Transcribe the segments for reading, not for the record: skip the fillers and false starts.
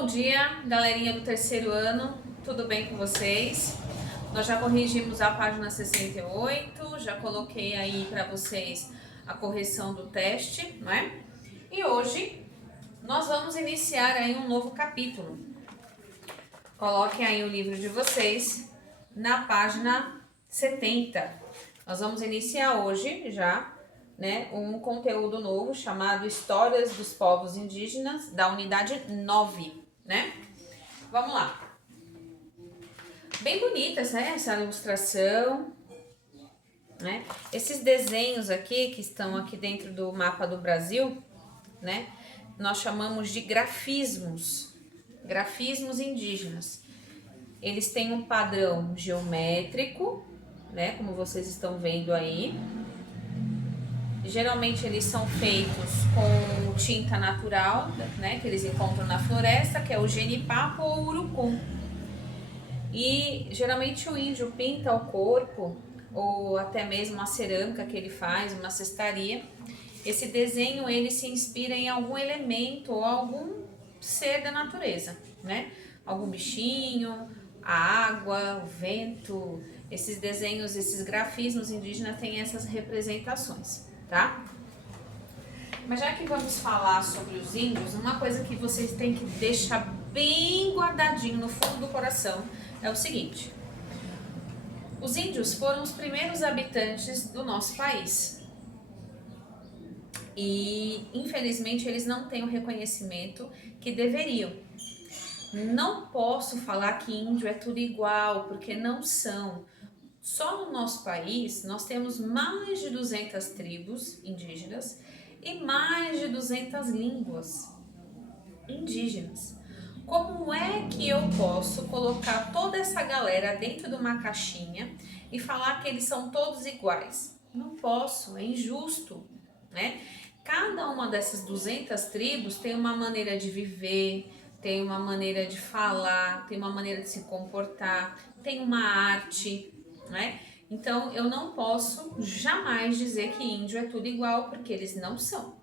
bom dia, galerinha do terceiro ano, tudo bem com vocês? Nós já corrigimos a página 68, já coloquei aí para vocês a correção do teste, não é? E hoje nós vamos iniciar aí um novo capítulo. Coloquem aí o livro de vocês na página 70. Nós vamos iniciar hoje já, né, um conteúdo novo chamado Histórias dos Povos Indígenas, da unidade 9, né? Vamos lá. Bem bonita essa ilustração, né? Esses desenhos aqui, que estão aqui dentro do mapa do Brasil, né? Nós chamamos de grafismos, grafismos indígenas. Eles têm um padrão geométrico, né? Como vocês estão vendo aí. Geralmente eles são feitos com tinta natural, né, que eles encontram na floresta, que é o genipapo ou urucum. E geralmente o índio pinta o corpo, ou até mesmo uma cerâmica que ele faz, uma cestaria. Esse desenho ele se inspira em algum elemento ou algum ser da natureza, né? Algum bichinho, a água, o vento. Esses desenhos, esses grafismos indígenas têm essas representações, tá? Mas já que vamos falar sobre os índios, uma coisa que vocês têm que deixar bem guardadinho no fundo do coração é o seguinte: os índios foram os primeiros habitantes do nosso país e infelizmente eles não têm o reconhecimento que deveriam. Não posso falar que índio é tudo igual, porque não são. Só no nosso país nós temos mais de 200 tribos indígenas e mais de 200 línguas indígenas. Como é que eu posso colocar toda essa galera dentro de uma caixinha e falar que eles são todos iguais? Não posso, é injusto, né? Cada uma dessas 200 tribos tem uma maneira de viver, tem uma maneira de falar, tem uma maneira de se comportar, tem uma arte, né? Então eu não posso jamais dizer que índio é tudo igual, porque eles não são,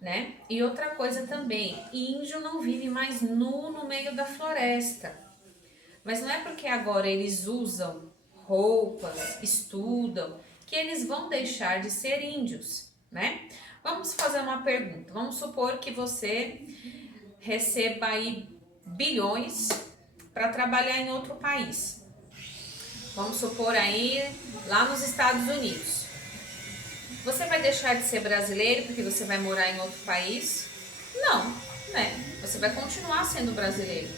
né? E outra coisa também, índio não vive mais nu no meio da floresta. Mas não é porque agora eles usam roupas, estudam, que eles vão deixar de ser índios, né? Vamos fazer uma pergunta. Vamos supor que você receba aí bilhões para trabalhar em outro país. Vamos supor aí lá nos Estados Unidos. Você vai deixar de ser brasileiro porque você vai morar em outro país? Não, né? Você vai continuar sendo brasileiro.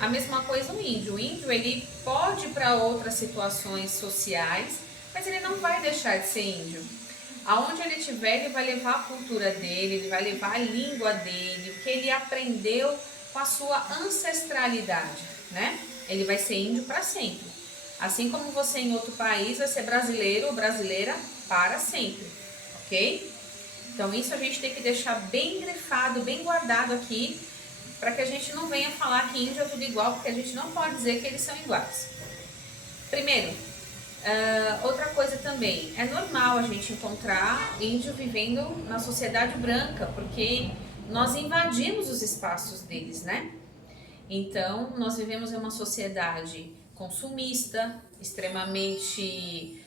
A mesma coisa o índio. O índio ele pode ir para outras situações sociais, mas ele não vai deixar de ser índio. Aonde ele estiver, ele vai levar a cultura dele, ele vai levar a língua dele, o que ele aprendeu com a sua ancestralidade, né? Ele vai ser índio para sempre. Assim como você em outro país vai ser brasileiro ou brasileira para sempre, ok? Então isso a gente tem que deixar bem grifado, bem guardado aqui, para que a gente não venha falar que índio é tudo igual, porque a gente não pode dizer que eles são iguais. Primeiro, outra coisa também, é normal a gente encontrar índio vivendo na sociedade branca, porque nós invadimos os espaços deles, né? Então, nós vivemos em uma sociedade consumista, extremamente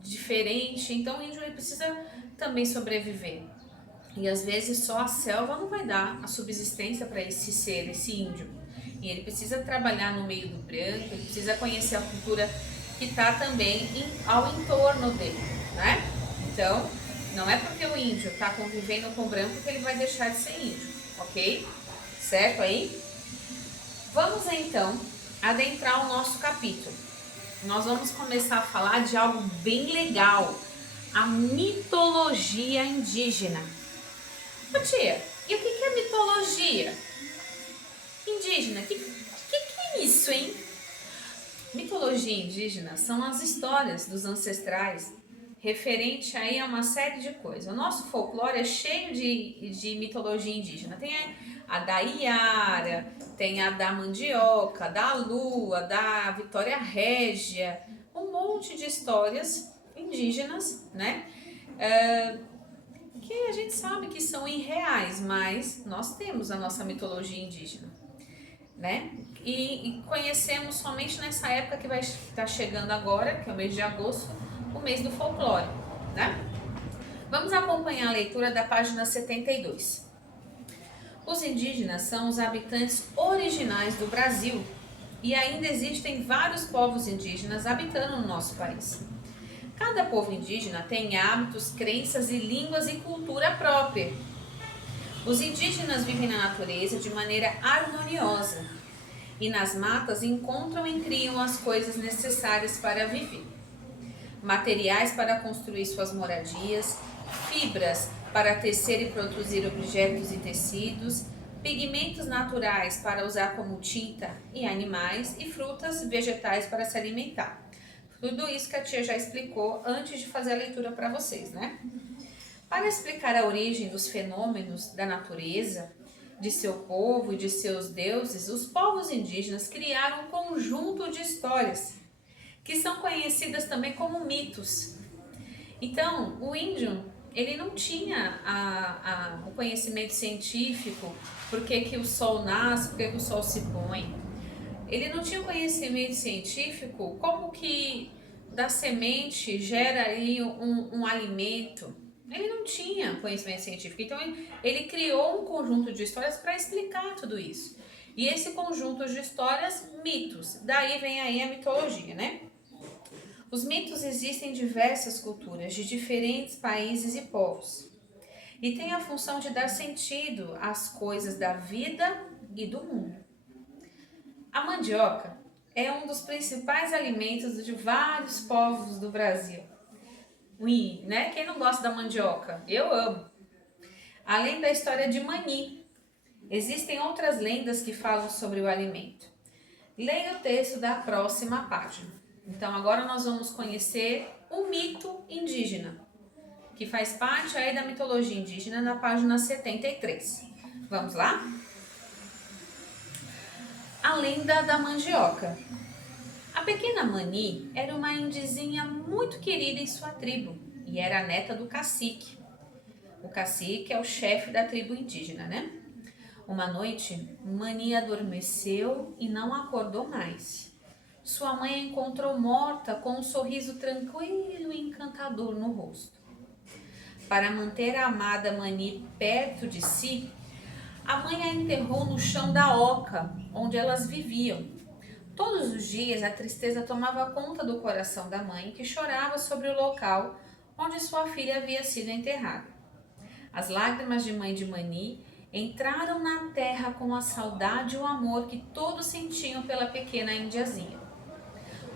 diferente. Então, o índio ele precisa também sobreviver. E às vezes só a selva não vai dar a subsistência para esse ser, esse índio. E ele precisa trabalhar no meio do branco, ele precisa conhecer a cultura que está também ao entorno dele, né? Então, não é porque o índio está convivendo com o branco que ele vai deixar de ser índio, ok? Certo aí? Vamos então adentrar o nosso capítulo. Nós vamos começar a falar de algo bem legal, a mitologia indígena. Ô tia, e o que é mitologia indígena? Que é isso, hein? Mitologia indígena são as histórias dos ancestrais referente aí a uma série de coisas. O nosso folclore é cheio de mitologia indígena. Tem a da Iara, tem a da mandioca, da lua, da Vitória Régia, um monte de histórias indígenas, né? que a gente sabe que são irreais, mas nós temos a nossa mitologia indígena, né? E conhecemos somente nessa época que vai estar chegando agora, que é o mês de agosto, o mês do folclore, né? Vamos acompanhar a leitura da página 72. Os indígenas são os habitantes originais do Brasil e ainda existem vários povos indígenas habitando no nosso país. Cada povo indígena tem hábitos, crenças e línguas e cultura própria. Os indígenas vivem na natureza de maneira harmoniosa e nas matas encontram e criam as coisas necessárias para viver. Materiais para construir suas moradias, fibras para tecer e produzir objetos e tecidos, pigmentos naturais para usar como tinta e animais e frutas vegetais para se alimentar. Tudo isso que a tia já explicou antes de fazer a leitura para vocês, né? Para explicar a origem dos fenômenos da natureza, de seu povo e de seus deuses, os povos indígenas criaram um conjunto de histórias, que são conhecidas também como mitos. Então, o índio, ele não tinha o conhecimento científico, por que o sol nasce, por que o sol se põe. Ele não tinha conhecimento científico como que da semente gera aí um alimento. Ele não tinha conhecimento científico, então ele criou um conjunto de histórias para explicar tudo isso. E esse conjunto de histórias, mitos, daí vem aí a mitologia, né? Os mitos existem em diversas culturas, de diferentes países e povos, e têm a função de dar sentido às coisas da vida e do mundo. A mandioca é um dos principais alimentos de vários povos do Brasil. Ui, né? Quem não gosta da mandioca? Eu amo. Além da história de Mani, existem outras lendas que falam sobre o alimento. Leia o texto da próxima página. Então agora nós vamos conhecer o mito indígena, que faz parte aí da mitologia indígena na página 73. Vamos lá? A lenda da mandioca. A pequena Mani era uma indizinha muito querida em sua tribo e era a neta do cacique. O cacique é o chefe da tribo indígena, né? Uma noite, Mani adormeceu e não acordou mais. Sua mãe a encontrou morta com um sorriso tranquilo e encantador no rosto. Para manter a amada Mani perto de si, a mãe a enterrou no chão da oca, onde elas viviam. Todos os dias a tristeza tomava conta do coração da mãe, que chorava sobre o local onde sua filha havia sido enterrada. As lágrimas de mãe de Mani entraram na terra com a saudade e o amor que todos sentiam pela pequena indiazinha.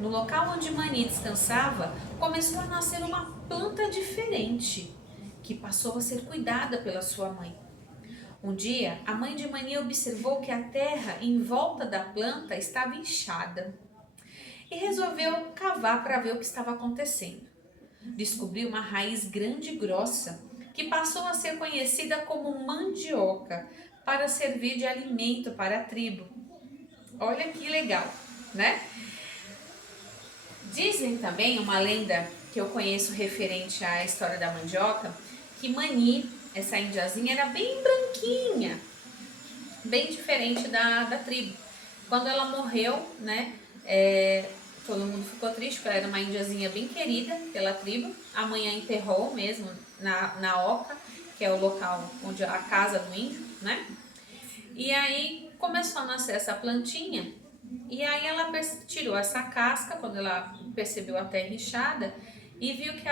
No local onde Mani descansava, começou a nascer uma planta diferente, que passou a ser cuidada pela sua mãe. Um dia, a mãe de Mani observou que a terra em volta da planta estava inchada e resolveu cavar para ver o que estava acontecendo. Descobriu uma raiz grande e grossa, que passou a ser conhecida como mandioca, para servir de alimento para a tribo. Olha que legal, né? Dizem também, uma lenda que eu conheço referente à história da mandioca, que Mani, essa indiazinha, era bem branquinha, bem diferente da tribo. Quando ela morreu, né, todo mundo ficou triste, porque ela era uma indiazinha bem querida pela tribo. A mãe a enterrou mesmo na oca, que é o local onde a casa do índio, né? E aí começou a nascer essa plantinha, e aí ela tirou essa casca, quando ela percebeu a terra inchada, e viu que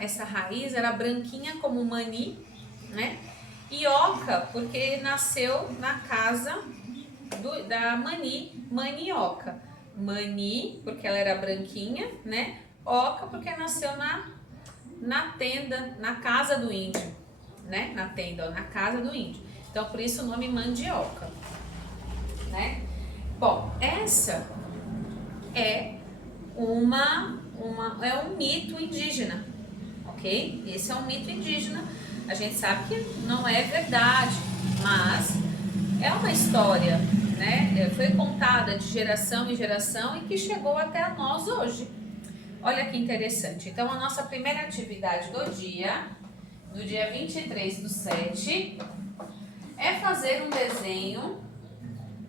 essa raiz era branquinha como Mani, né? E oca, porque nasceu na casa da Mani, manioca. Mani, porque ela era branquinha, né? Oca, porque nasceu na tenda, na casa do índio, né? Na tenda, na casa do índio. Então, por isso o nome mandioca, né? Bom, essa é é um mito indígena, ok? Esse é um mito indígena. A gente sabe que não é verdade, mas é uma história, né? Foi contada de geração em geração e que chegou até nós hoje. Olha que interessante. Então, a nossa primeira atividade do dia no dia 23/7, é fazer um desenho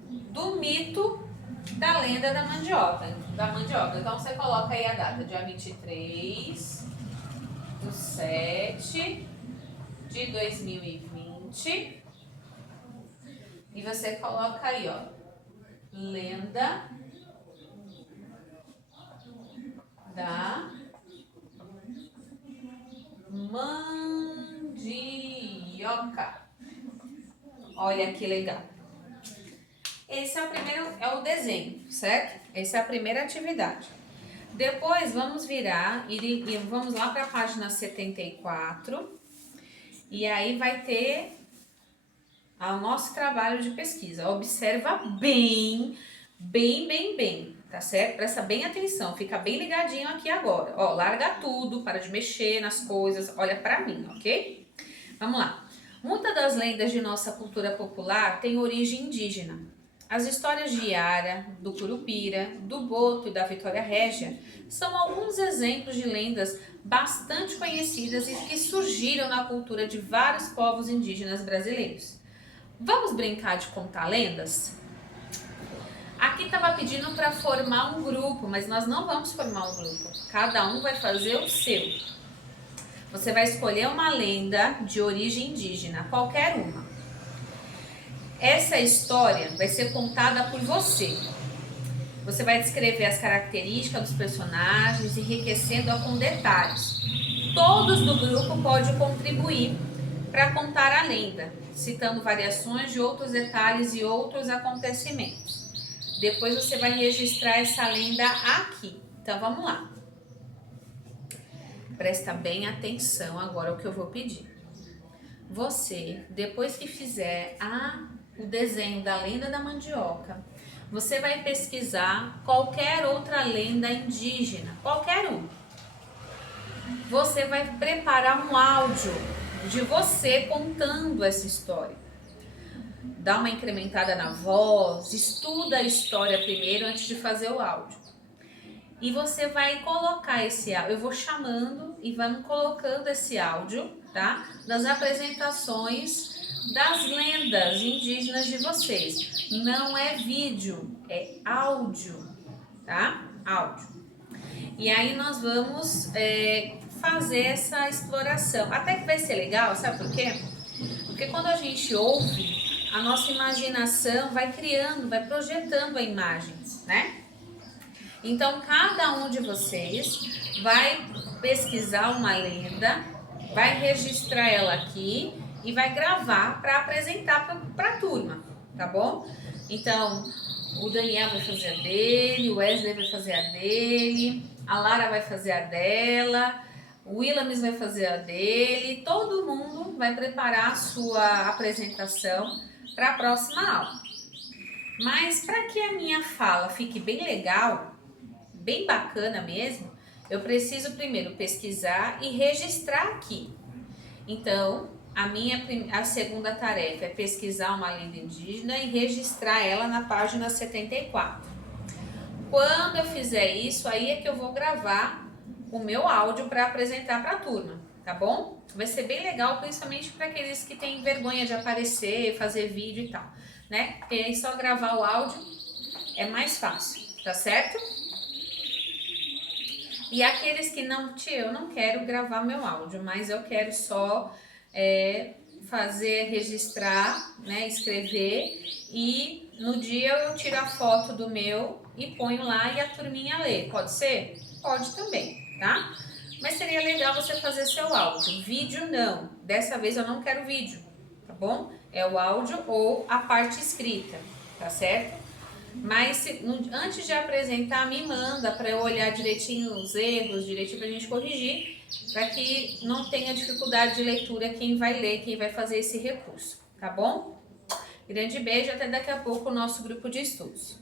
do mito da lenda da mandioca. Então você coloca aí a data, dia 23/7/2020. E você coloca aí, ó, lenda da mandioca. Olha que legal. Esse é o primeiro, é o desenho, certo? Essa é a primeira atividade. Depois vamos virar e vamos lá para a página 74. E aí vai ter o nosso trabalho de pesquisa. Observa bem, tá certo? Presta bem atenção, fica bem ligadinho aqui agora. Ó, larga tudo, para de mexer nas coisas, olha para mim, ok? Vamos lá. Muitas das lendas de nossa cultura popular têm origem indígena. As histórias de Iara, do Curupira, do Boto e da Vitória Régia são alguns exemplos de lendas bastante conhecidas e que surgiram na cultura de vários povos indígenas brasileiros. Vamos brincar de contar lendas? Aqui estava pedindo para formar um grupo, mas nós não vamos formar um grupo. Cada um vai fazer o seu. Você vai escolher uma lenda de origem indígena, qualquer uma. Essa história vai ser contada por você. Você vai descrever as características dos personagens, enriquecendo-a com detalhes. Todos do grupo podem contribuir para contar a lenda, citando variações de outros detalhes e outros acontecimentos. Depois você vai registrar essa lenda aqui. Então vamos lá. Presta bem atenção agora o que eu vou pedir. Você, depois que fizer o desenho da lenda da mandioca, você vai pesquisar qualquer outra lenda indígena, qualquer um. Você vai preparar um áudio de você contando essa história. Dá uma incrementada na voz, estuda a história primeiro antes de fazer o áudio. E você vai colocar esse áudio, eu vou chamando e vamos colocando esse áudio, tá? Das apresentações das lendas indígenas de vocês. Não é vídeo, é áudio, tá? Áudio. E aí nós vamos fazer essa exploração. Até que vai ser legal, sabe por quê? Porque quando a gente ouve, a nossa imaginação vai criando, vai projetando a imagem, né? Então, cada um de vocês vai pesquisar uma lenda, vai registrar ela aqui e vai gravar para apresentar para a turma, tá bom? Então, o Daniel vai fazer a dele, o Wesley vai fazer a dele, a Lara vai fazer a dela, o Willamis vai fazer a dele, todo mundo vai preparar a sua apresentação para a próxima aula. Mas para que a minha fala fique bem legal, bem bacana mesmo, eu preciso primeiro pesquisar e registrar aqui. Então, a segunda tarefa é pesquisar uma lenda indígena e registrar ela na página 74. Quando eu fizer isso, aí é que eu vou gravar o meu áudio para apresentar para a turma, tá bom? Vai ser bem legal, principalmente para aqueles que têm vergonha de aparecer, fazer vídeo e tal, né? Porque aí só gravar o áudio é mais fácil, tá certo? E aqueles que não, eu não quero gravar meu áudio, mas eu quero só registrar, né, escrever, e no dia eu tiro a foto do meu e ponho lá e a turminha lê. Pode ser? Pode também, tá? Mas seria legal você fazer seu áudio. Vídeo não. Dessa vez eu não quero vídeo, tá bom? É o áudio ou a parte escrita, tá certo? Mas antes de apresentar, me manda para eu olhar direitinho os erros, direitinho para a gente corrigir, para que não tenha dificuldade de leitura quem vai ler, quem vai fazer esse recurso, tá bom? Grande beijo, até daqui a pouco o nosso grupo de estudos.